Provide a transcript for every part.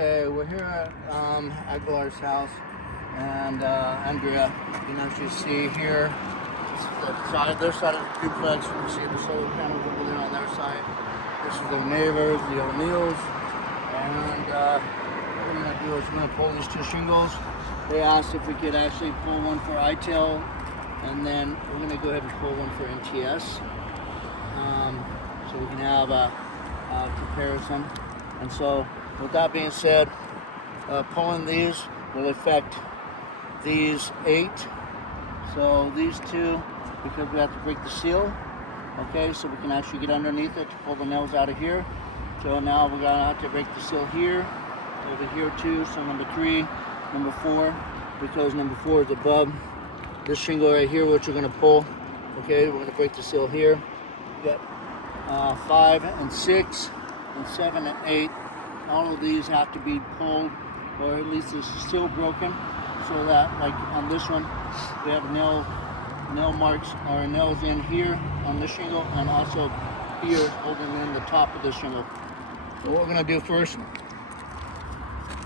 Okay, we're here at Aguilar's house, and Andrea, you can actually see here, their side of the duplex. You can see the solar panels over there on their side. This is their neighbors, the O'Neills, and what we're going to do is we're going to pull these two shingles. They asked if we could actually pull one for ITEL, and then we're going to go ahead and pull one for NTS, so we can have a comparison. And so, with that being said, pulling these will affect these 8. So these 2, because we have to break the seal, okay, so we can actually get underneath it to pull the nails out of here. So now we're gonna have to break the seal here, over here too. So number 3, number 4, because number 4 is above this shingle right here, which we're gonna pull. Okay, we're gonna break the seal here. We got 5 and 6 and 7 and 8. All of these have to be pulled, or at least the seal broken, so that, like on this one, we have nail marks or nails in here on this shingle, and also here holding in the top of this shingle. So what we're gonna do first,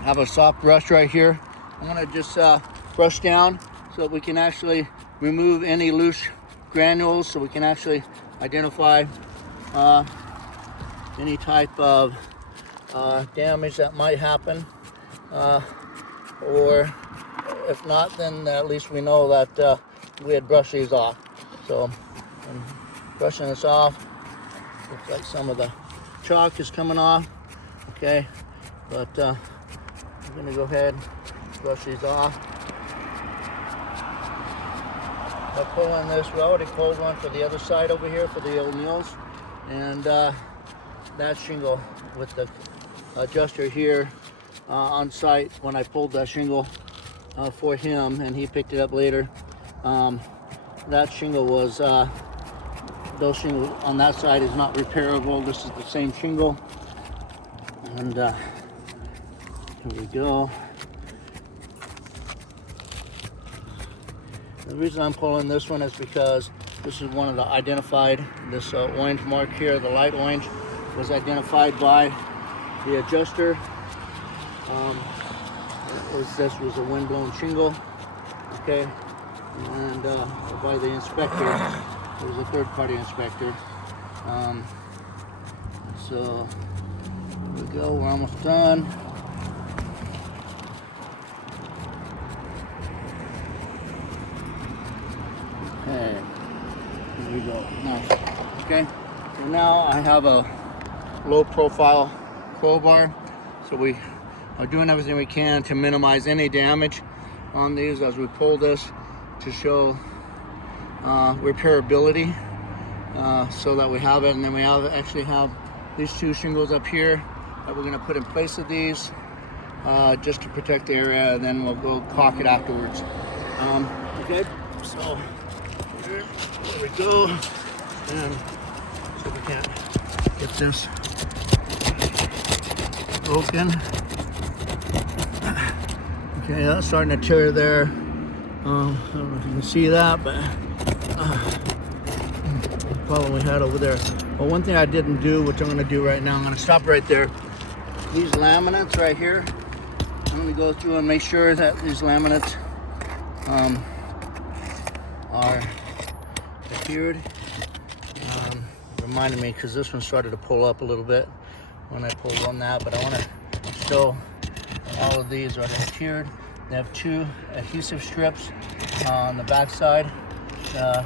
have a soft brush right here. I'm gonna just brush down so that we can actually remove any loose granules, so we can actually identify any type of damage that might happen, or if not, then at least we know that we had brushed these off. So I'm brushing this off. Looks like some of the chalk is coming off, okay, but I'm gonna go ahead and brush these off. By pulling this, we already pulled one for the other side over here for the O'Neills, and that shingle with the adjuster here on site, when I pulled that shingle for him and he picked it up later, that shingle was, those shingles on that side is not repairable. This is the same shingle, and here we go. The reason I'm pulling this one is because this is one of the identified, this orange mark here, the light orange, was identified by the adjuster. This was a wind-blown shingle, okay, and by the inspector. It was a third-party inspector. So here we go, we're almost done. Okay, here we go. Nice. Okay, so now I have a low-profile crowbar, so we are doing everything we can to minimize any damage on these as we pull this, to show repairability, so that we have it. And then we actually have these 2 shingles up here that we're going to put in place of these, just to protect the area, and then we'll go caulk it afterwards. Okay, so there we go, and so we can't get this broken. Okay, that's starting to tear there. I don't know if you can see that, but probably we had over there. But one thing I didn't do, which I'm going to do right now, I'm going to stop right there. These laminates right here, I'm going to go through and make sure that these laminates are adhered. Reminded me, because this one started to pull up a little bit when I pulled on that, but I want to show all of these are adhered. They have 2 adhesive strips on the back side. That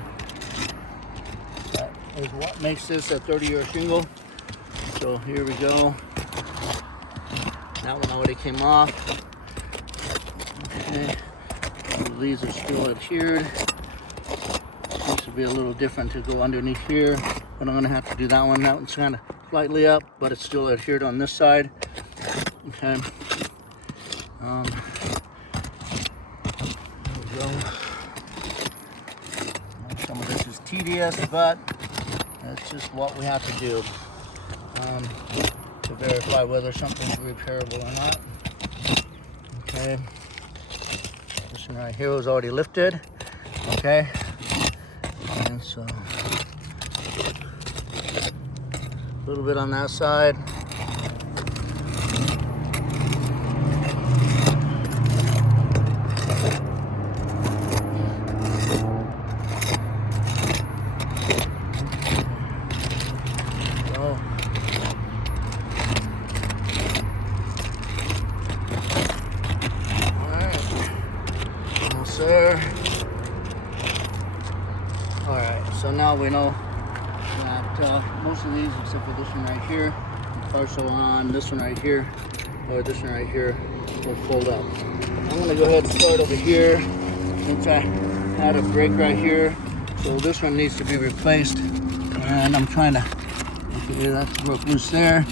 is what makes this a 30-year shingle. So here we go. That one already came off. Okay. These are still adhered. This would be a little different to go underneath here, but I'm going to have to do that one. That one's kind of slightly up, but it's still adhered on this side. Okay. There we go. Some of this is tedious, but it's just what we have to do to verify whether something's repairable or not. Okay. This one right here was already lifted. Okay. And so a little bit on that side. So now we know that most of these, except for this one right here, partial on this one right here, or this one right here, will fold up. I'm going to go ahead and start over here since I had a break right here. So this one needs to be replaced, and I'm trying to, okay, that's broke loose there.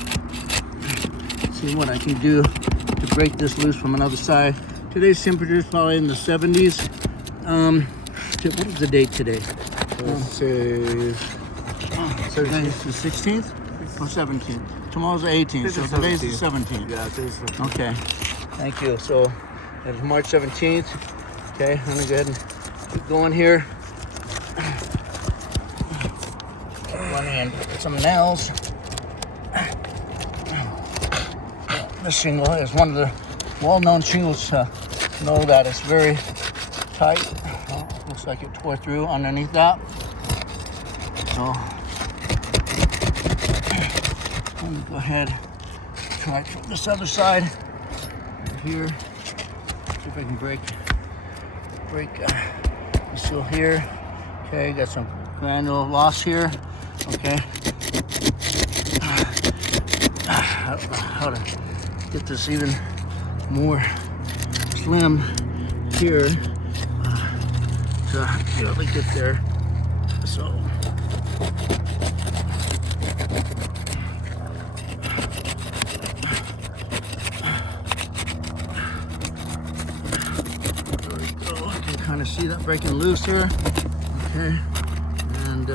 See what I can do to break this loose from another side. Today's temperature is probably in the 70s. What is the date today? Today's Today's the 16th or 17th? Tomorrow's the 18th, so today's the 17th. Yeah, today's the 17th. Okay, thank you. So it's March 17th. Okay, I'm gonna go ahead and keep going here. Run in some nails. This shingle is one of the well-known shingles to know that it's very tight. Well, looks like it tore through underneath that. So I'm gonna go ahead and try it from this other side here. See if I can break the seal here. Okay, got some granule loss here. Okay. I don't know how to get this even more slim here to really get there. So there we go. I can kind of see that breaking loose here. Okay, and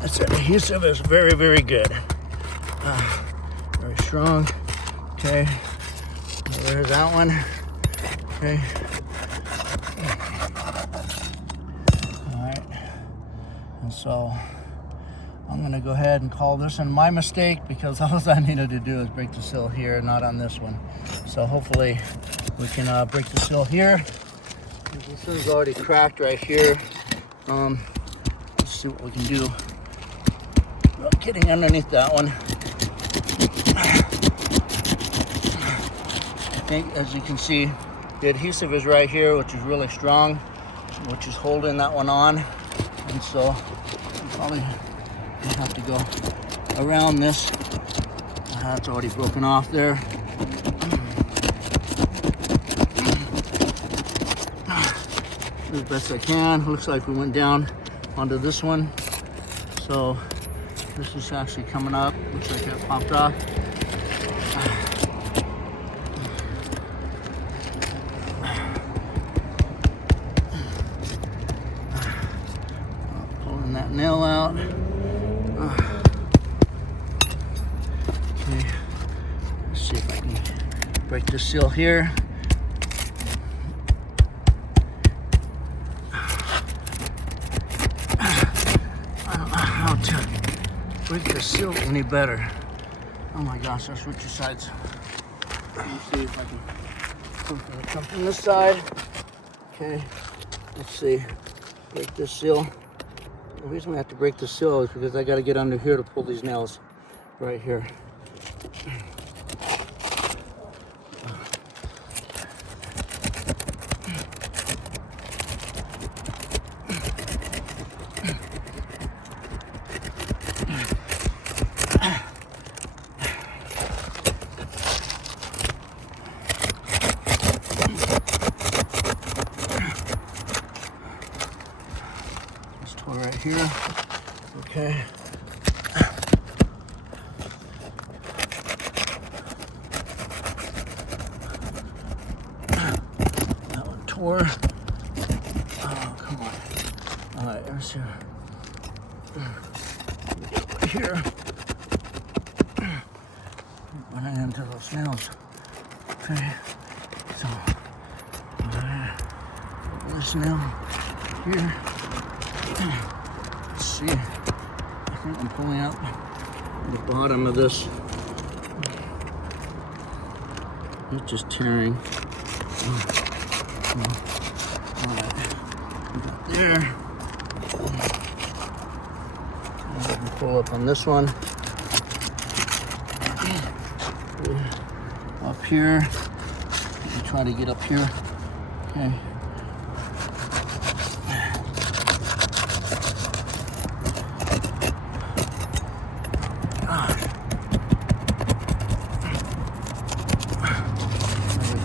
that's it. The adhesive is very, very good. Very strong. Okay, there's that one. Okay. All right. And so I'm gonna go ahead and call this one my mistake, because all I needed to do is break the seal here, not on this one. So hopefully we can break the seal here. This one's already cracked right here. Let's see what we can do. Getting underneath that one. I think, as you can see, the adhesive is right here, which is really strong, which is holding that one on. And so I'm probably gonna have to go around this. That's already broken off there. Do the best I can. Looks like we went down onto this one. So this is actually coming up. Looks like that popped off. Pulling that nail out. Okay. Let's see if I can break this seal here. Break the seal any better. Oh my gosh, I'll switch the sides. Let me see if I can come from this side. Okay, let's see. Break this seal. The reason we have to break the seal is because I got to get under here to pull these nails right here. Right here. Okay. That one tore. Oh, come on. All right, there's here. Here. Running into those nails. Okay. So, this nail here. Let's see. I think I'm pulling out the bottom of this. It's just tearing. All right. We got there. And I can pull up on this one. Up here. Let me try to get up here. Okay.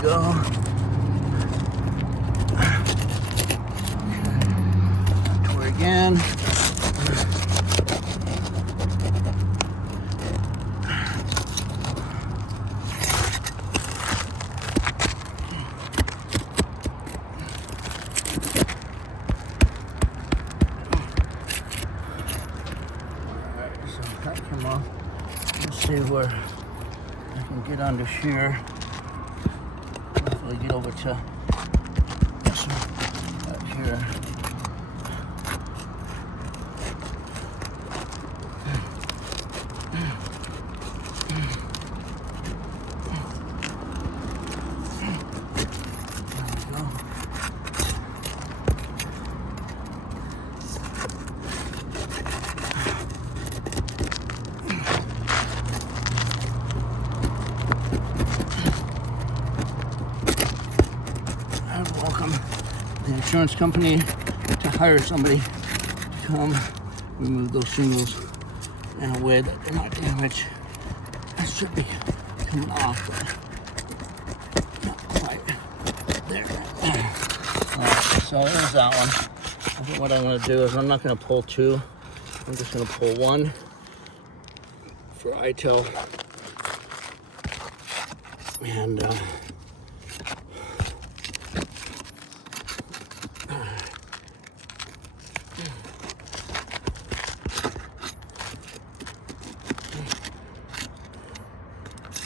go. Okay. Tour again. Come on. Let's see where I can get under here. Hopefully get over to this one right here. The insurance company to hire somebody to come remove those shingles in a way that they're not damaged. That should be coming off, but not quite there. Alright, so there's that one. I think what I'm going to do is I'm not going to pull two. I'm just going to pull one for ITEL. And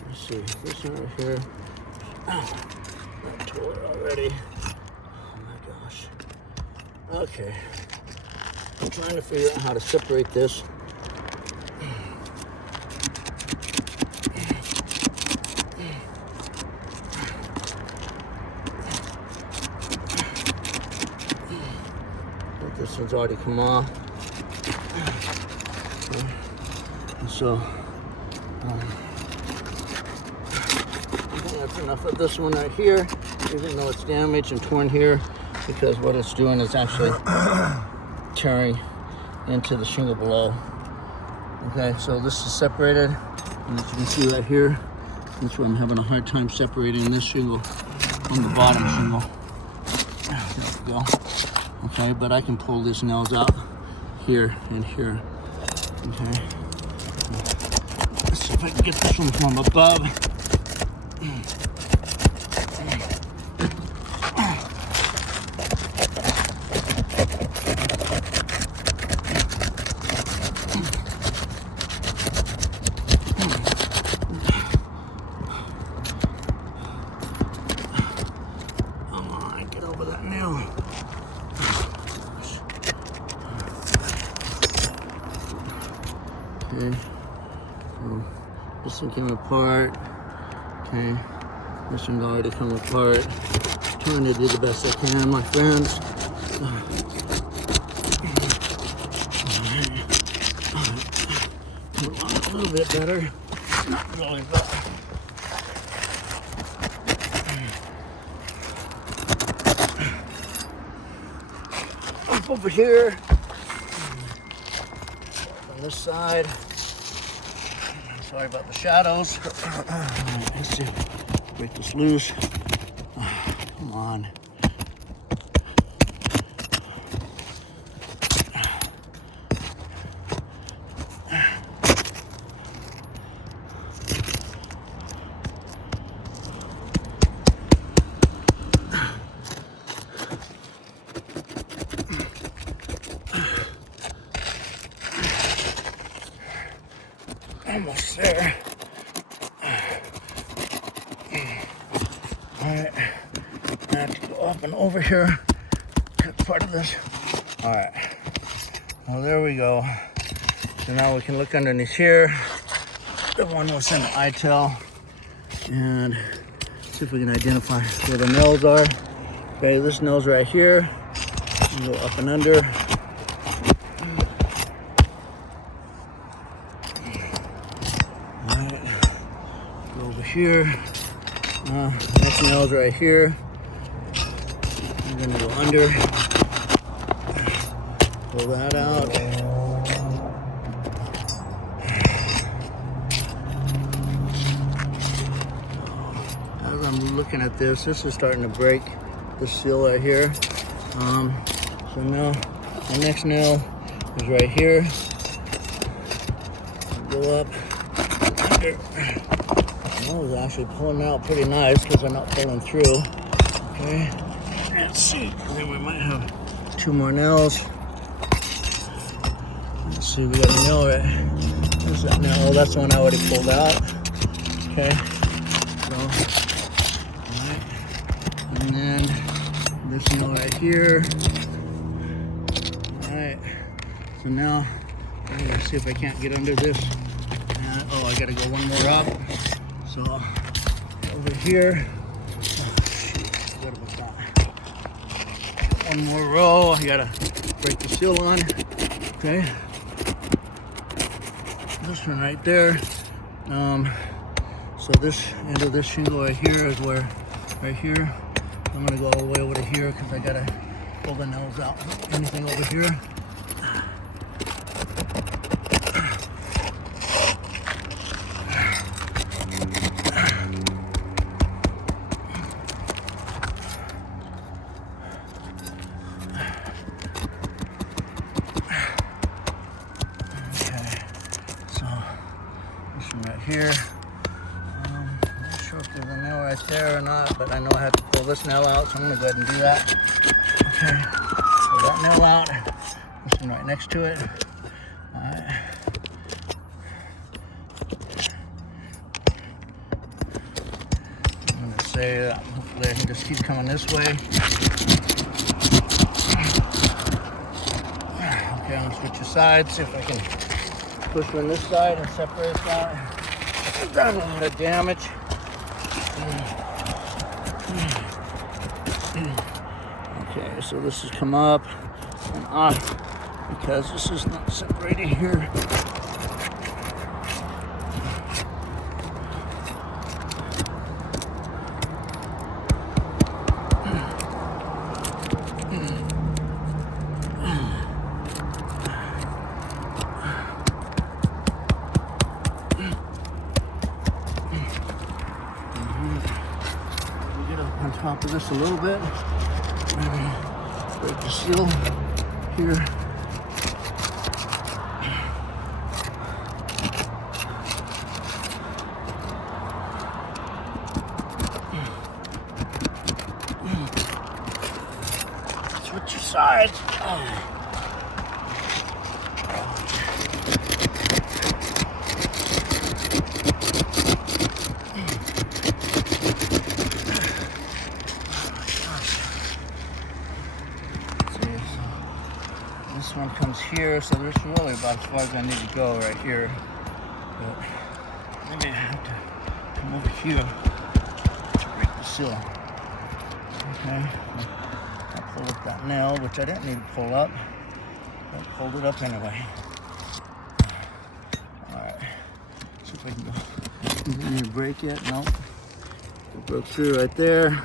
let's see, this one right here. Oh, I tore it already. Oh my gosh. Okay. I'm trying to figure out how to separate this. This one's already come off. Okay. And so, I think that's enough of this one right here, even though it's damaged and torn here, because what it's doing is actually tearing into the shingle below. Okay, so this is separated, and as you can see right here, that's where I'm having a hard time separating this shingle from the bottom shingle. There we go. Okay, but I can pull these nails out here and here. Okay. Let's see if I can get this one from above. Come on, get over that nail. Okay, so this one came apart. Okay, this one already come apart. Trying to do the best I can, my friends. A little bit better, not really, but up over here on this side. Sorry about the shadows. Let's see, break this loose. Come on. Almost there. Alright, I have to go up and over here, cut part of this. Alright, well there we go. So now we can look underneath here. The one was in the ITEL, and see if we can identify where the nails are. Okay, this nail's right here. You go up and under. Over here, this nail's right here. I'm gonna go under, pull that out. As I'm looking at this. This is starting to break the seal right here. So now the next nail is right here. Go up. The nail is actually pulling out pretty nice because they're not pulling through. Okay. Let's see. Then we might have 2 more nails. Let's see. We got a nail right. Where's that nail? Oh, that's the one I already pulled out. Okay. So, alright. And then this nail right here. Alright. So now I'm gonna see if I can't get under this. Oh, I gotta go one more up. So over here. Oh, shoot, I forgot about that. One more row. I gotta break the seal on. Okay. This one right there. So this end of this shingle right here is where, right here. I'm gonna go all the way over to here because I gotta pull the nails out. Anything over here. Right here. I'm not sure if there's a nail right there or not, but I know I have to pull this nail out, so I'm going to go ahead and do that. Okay, pull that nail out. This one right next to it. Alright. I'm going to say that hopefully I can just keep coming this way. Okay, I'm going to switch the sides, see if I can push from this side and separate that. I've done a lot of damage. Okay, so this has come up and off because this is not separated here. On top of this a little bit. Maybe break the seal here. Switch your sides. This one comes here, so there's really about as far as I need to go right here. But maybe I have to come over here to break the seal. Okay, I'll pull up that nail, which I didn't need to pull up. I pulled it up anyway. Alright, see if I can go. Didn't even break it, nope. It broke through right there.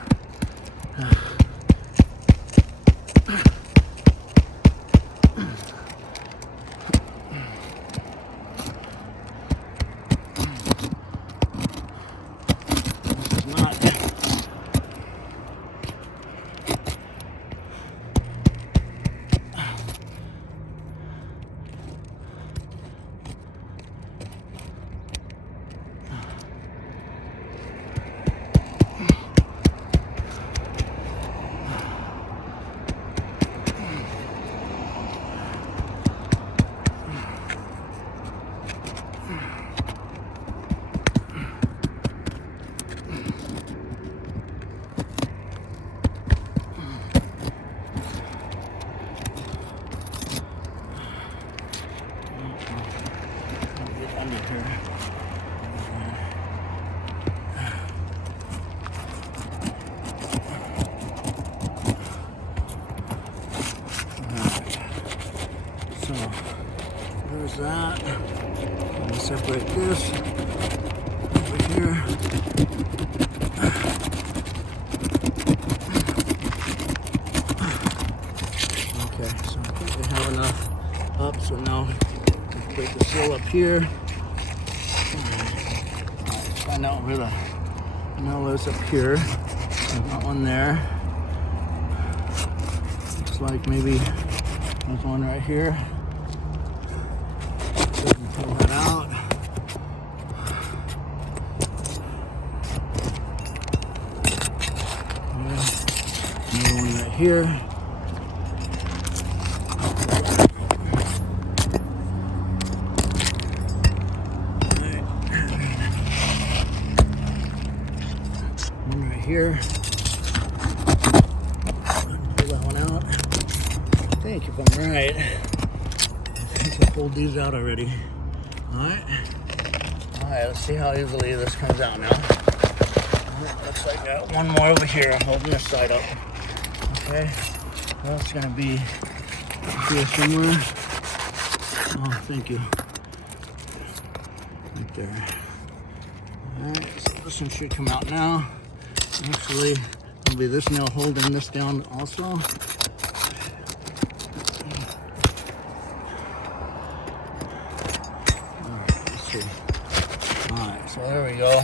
There's that. I'm going to separate this over here. Okay, so I think we have enough up, so now let's break the seal up here. Alright, let's find out where the Now it's up here. There's not one there. Looks like maybe there's one right here. So we can pull that out. Another one right here. One right here. Pull that one out. I think if I'm right, I think I pulled these out already. Alright. Alright, let's see how easily this comes out now. Looks like I got one more over here. I'm holding this side up. Okay. Well, it's gonna be here somewhere. Oh, thank you. Right there. Alright, so this one should come out now. Actually, it'll be this nail holding this down also. Alright, let's see. Alright, so there we go.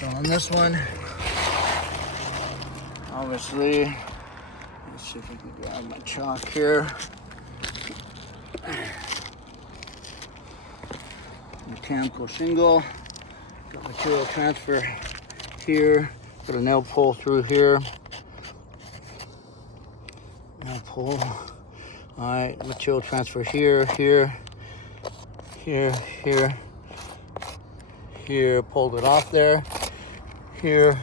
So on this one, obviously, let's see if I can grab my chalk here. Mechanical shingle. Got material transfer here. Got a nail pull through here. Nail pull. Alright, material transfer here, here, here, here, here. Pulled it off there. Here.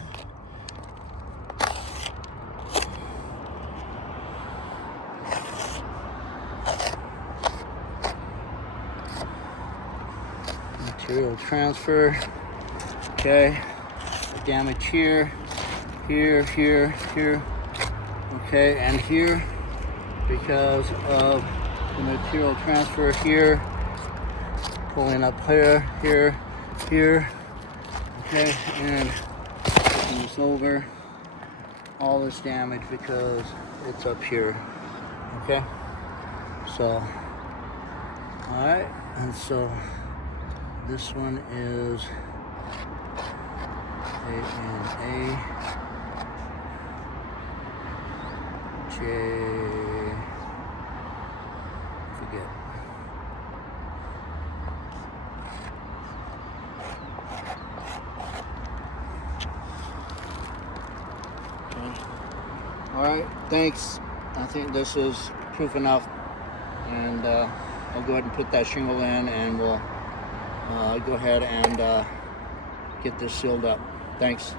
Material transfer. Okay. Damage here, here, here, here. Okay, and here because of the material transfer here. Pulling up here, here, here. Okay, and putting this over. All this damage because it's up here. Okay, so all right, and so this one is A J. Forget. Okay. All right. Thanks. I think this is proof enough, and I'll go ahead and put that shingle in, and we'll go ahead and get this sealed up. Thanks.